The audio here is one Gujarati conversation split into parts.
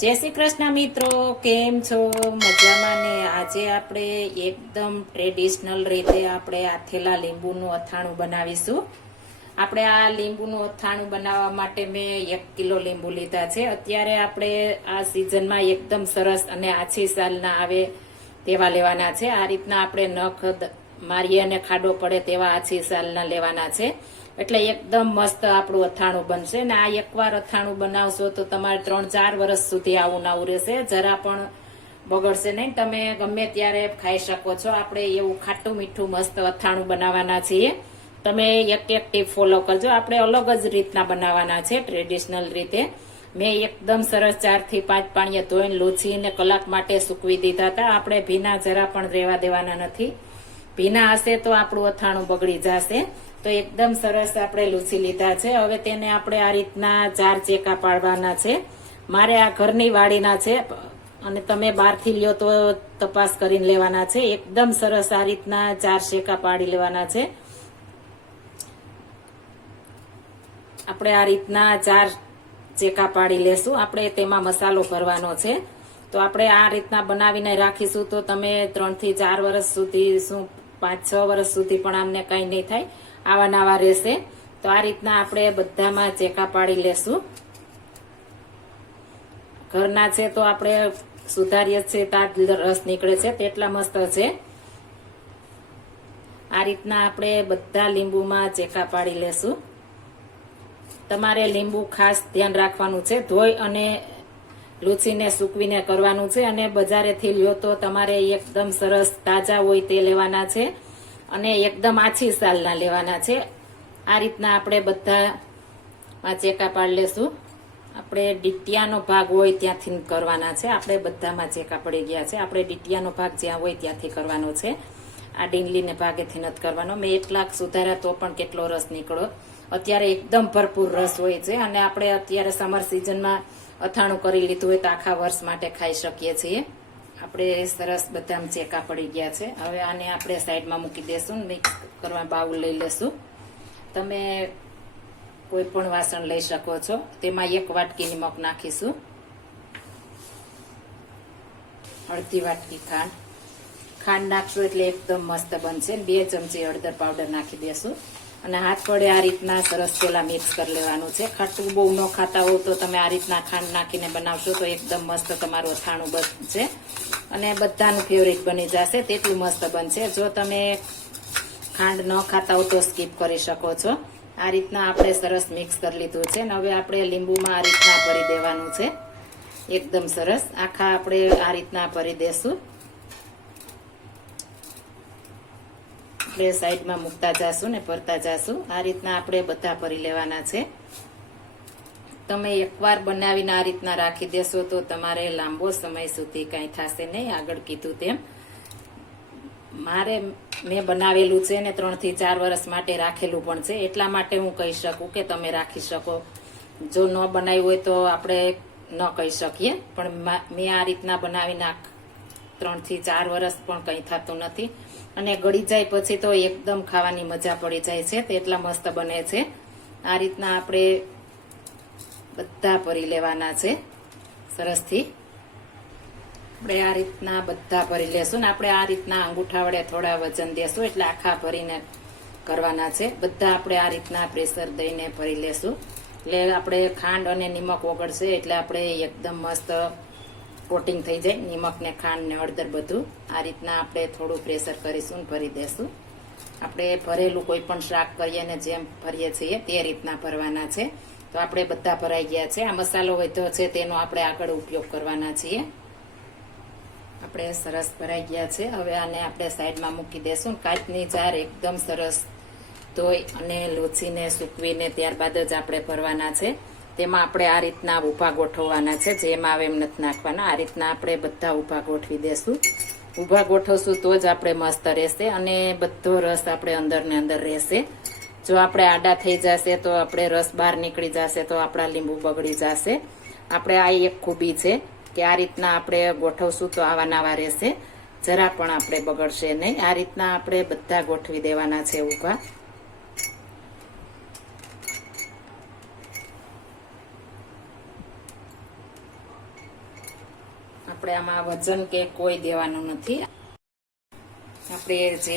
જય શ્રી કૃષ્ણ મિત્રો, કેમ છો? મજામાં ને? આજે આપણે એકદમ ટ્રેડિશનલ રીતે આપણે આથેલા લીંબુનું અથાણું બનાવીશું. આપણે આ લીંબુનું અથાણું બનાવવા માટે મેં એક કિલો લીંબુ લીધા છે. અત્યારે આપણે આ સિઝનમાં એકદમ સરસ અને આછી સાલના આવે તેવા લેવાના છે. આ રીતના આપણે નખ મારીએ અને ખાડો પડે તેવા આછી સાલના લેવાના છે. એટલે એકદમ મસ્ત આપણું અથાણું બનશે. ને આ એકવાર અથાણું બનાવશો તો તમારે ત્રણ ચાર વર્ષ સુધી આવું નાવું રહેશે. જરા પણ બગડશે નહીં. તમે ગમે ત્યારે ખાઈ શકો છો. આપણે એવું ખાટું મીઠું મસ્ત અથાણું બનાવવાના છીએ. તમે એક એક ટીપ ફોલો કરજો. આપણે અલગ જ રીતના બનાવવાના છે, ટ્રેડિશનલ રીતે. મેં એકદમ સરસ ચારથી પાંચ પાણીએ ધોઈને લૂછીને કલાક માટે સૂકવી દીધા હતા. આપણે ભીના જરા પણ રહેવા દેવાના નથી. ભીના હશે તો આપણું અથાણું બગડી જશે. તો એકદમ સરસ આપણે લૂછી લીધા છે. હવે તેને આપણે આ રીતના ચાર ચેકા પાડવાના છે. મારે આ ઘરની વાડીના છે અને તમે બહારથી લ્યો તો તપાસ કરીને લેવાના છે. એકદમ સરસ આ રીતના ચાર શેકા પાડી લેવાના છે. આપણે આ રીતના ચાર ચેકા પાડી લેશું. આપણે તેમાં મસાલો ભરવાનો છે. તો આપણે આ રીતના બનાવીને રાખીશું તો તમે ત્રણથી ચાર વર્ષ સુધી શું પાંચ છ વર્ષ સુધી પણ આમને કાંઈ નહીં થાય. આવા નવા રહેશે. તો આ રીતના આપણે બધામાં ચેકા પાડી લેશું. ઘરના છે તો આપણે સુધારીએ છીએ, તાજ રસ નીકળે છે, તેટલા મસ્ત છે. આ રીતના આપણે બધા લીંબુમાં ચેકા પાડી લેશું. તમારે લીંબુ ખાસ ધ્યાન રાખવાનું છે, ધોઈ અને લૂછીને સૂકવીને કરવાનું છે અને બજારેથી લ્યો તો તમારે એકદમ સરસ તાજા હોય તે લેવાના છે. અને એકદમ આછી સાલના લેવાના છે. આ રીતના આપણે બધા ચેકા પાડી લેશું. આપણે ડીટિયાનો ભાગ હોય ત્યાંથી કરવાના છે. આપણે બધામાં ચેકા પડી ગયા છે. આપણે ડીટિયાનો ભાગ જ્યાં હોય ત્યાંથી કરવાનો છે. આ ડીંગલીને ભાગેથી નથી કરવાનો. મેં એક લાખ સુધાર્યા તો પણ કેટલો રસ નીકળો અત્યારે એકદમ ભરપૂર રસ હોય છે અને આપણે અત્યારે સમર સિઝનમાં અથાણું કરી લીધું હોય તો આખા વર્ષ માટે ખાઈ શકીએ છીએ. આપણે સરસ બધા ચેકા પડી ગયા છે. હવે આને આપણે સાઈડમાં મૂકી દેશું, મિક્સ કરવા બાઉલ લઈ લેશું. તમે કોઈ પણ વાસણ લઈ શકો છો. તેમાં એક વાટકી નિમક નાખીશું. અડધી વાટકી ખાંડ. ખાંડ નાખશો એટલે એકદમ મસ્ત બનશે. બે ચમચી હળદર પાવડર નાખી દેશું. અને હાથ વડે આ રીતના સરસ પેલા મિક્સ કરી લેવાનું છે. ખાટું બહુ ન ખાતા હોવ તો તમે આ રીતના ખાંડ નાખીને બનાવશો તો એકદમ મસ્ત તમારું અથાણું બનશે. અને બધાનું ફેવરેટ બની જશે, તેટલું મસ્ત બનશે. જો તમે ખાંડ ન ખાતા હો તો સ્કીપ કરી શકો છો. આ રીતના આપણે સરસ મિક્સ કરી લીધું છે. ને હવે આપણે લીંબુમાં આ રીતના ભરી દેવાનું છે. એકદમ સરસ. આખા આપણે આ રીતના ભરી દેશું. આપણે સાઈડમાં મૂકતા જાશું ને ભરતા જાશું. આ રીતના આપણે બધા ભરી લેવાના છે. તમે એકવાર બનાવીને આ રીતના રાખી દેશો તો તમારે લાંબો સમય સુધી કાંઈ થશે નહીં. આગળ કીધું તેમ. મારે મેં બનાવેલું છે ને ત્રણથી ચાર વર્ષ માટે રાખેલું પણ છે. એટલા માટે હું કહી શકું કે તમે રાખી શકો. જો ન બનાવ્યું હોય તો આપણે ન કહી શકીએ. પણ મેં આ રીતના બનાવીને આખ- ત્રણથી ચાર વર્ષ પણ કંઈ થતું નથી. અને ગળી જાય પછી તો એકદમ ખાવાની મજા પડી જાય છે. એટલા મસ્ત બને છે. આ રીતના આપણે બધા ભરી લેવાના છે. સરસથી. આપણે આ રીતના બધા ભરી લેશું ને આપણે આ રીતના અંગૂઠા વડે થોડા વજન દેશું એટલે આખા ભરીને કરવાના છે. બધા આપણે આ રીતના પ્રેશર દઈને ભરી લેશું. એટલે આપણે ખાંડ અને નિમક ઓગળશે એટલે આપણે એકદમ મસ્ત કોટિંગ થઈ જાય, નિમક ને ખાંડ ને હળદર બધું. આ રીતના આપણે થોડું પ્રેશર કરીશું ભરી દેશું. આપણે ભરેલું કોઈ પણ શાક કરીએ ને જેમ ભરીએ છીએ તે રીતના ભરવાના છે. તો આપણે બધા ભરાઈ ગયા છે. આ મસાલો વધ્યો છે તેનો આપણે આગળ ઉપયોગ કરવાના છીએ. આપણે સરસ ભરાઈ ગયા છે. હવે આને આપણે સાઈડમાં મૂકી દેશું. કાચની જાર એકદમ સરસ ધોઈ અને લોચીને સૂકવીને ત્યારબાદ જ આપણે ભરવાના છે. તેમાં આપણે આ રીતના ઊભા ગોઠવવાના છે. જેમ આવે એમ નથી નાખવાના. આ રીતના આપણે બધા ઊભા ગોઠવી દેશું. ઊભા ગોઠવશું તો જ આપણે મસ્ત રહેશે અને બધો રસ આપણે અંદર ને અંદર રહેશે. જો આપણે આડા થઈ જશે તો આપણે રસ બહાર નીકળી જશે તો આપણા લીંબુ બગડી જશે. આપણે આ એક ખૂબી છે કે આ રીતના આપણે ગોઠવશું તો આવા નવા રહેશે. જરા પણ આપણે બગડશે નહીં. આ રીતના આપણે બધા ગોઠવી દેવાના છે ઊભા. આપણે આમાં વજન કે કોઈ દેવાનું નથી. આપણે જે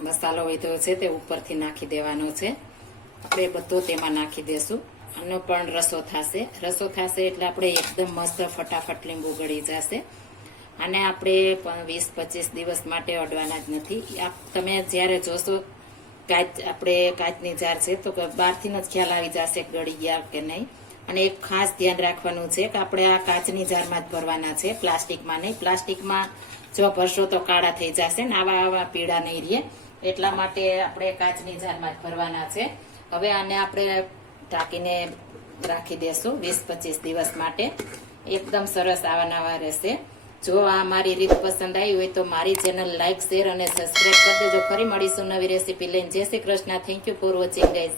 મસાલો વધ્યો છે તે ઉપરથી નાખી દેવાનો છે. આપણે બધો તેમાં નાખી દેશું. આનો પણ રસો થશે. રસો થશે એટલે આપણે એકદમ મસ્ત ફટાફટ લીંબુ ગળી જશે. અને આપણે વીસ પચીસ દિવસ માટે અડવાના જ નથી. તમે જ્યારે જોશો કાચ, આપણે કાચની જાર છે તો બહારથી જ ખ્યાલ આવી જશે ગળી ગયા કે નહીં. અને એક ખાસ ધ્યાન રાખવાનું છે કે આપણે આ કાચની જારમાં જ ભરવાના છે. પ્લાસ્ટિકમાં નહીં. પ્લાસ્ટિકમાં જો ભરશો તો કાળા થઈ જશે ને આવા આવા પીળા નહીં રહે. એટલા માટે આપણે કાચની જારમાં જ ભરવાના છે. હવે આને આપણે ઢાંકીને રાખી દેશું વીસ પચીસ દિવસ માટે. એકદમ સરસ આવા નવા રહેશે. જો આ મારી રીત પસંદ આવી હોય તો મારી ચેનલ લાઇક શેર અને સબસ્ક્રાઈબ કરી દેજો. ફરી મળીશું નવી રેસીપી લઈને. જય Shri Krishna. Thank you for watching guys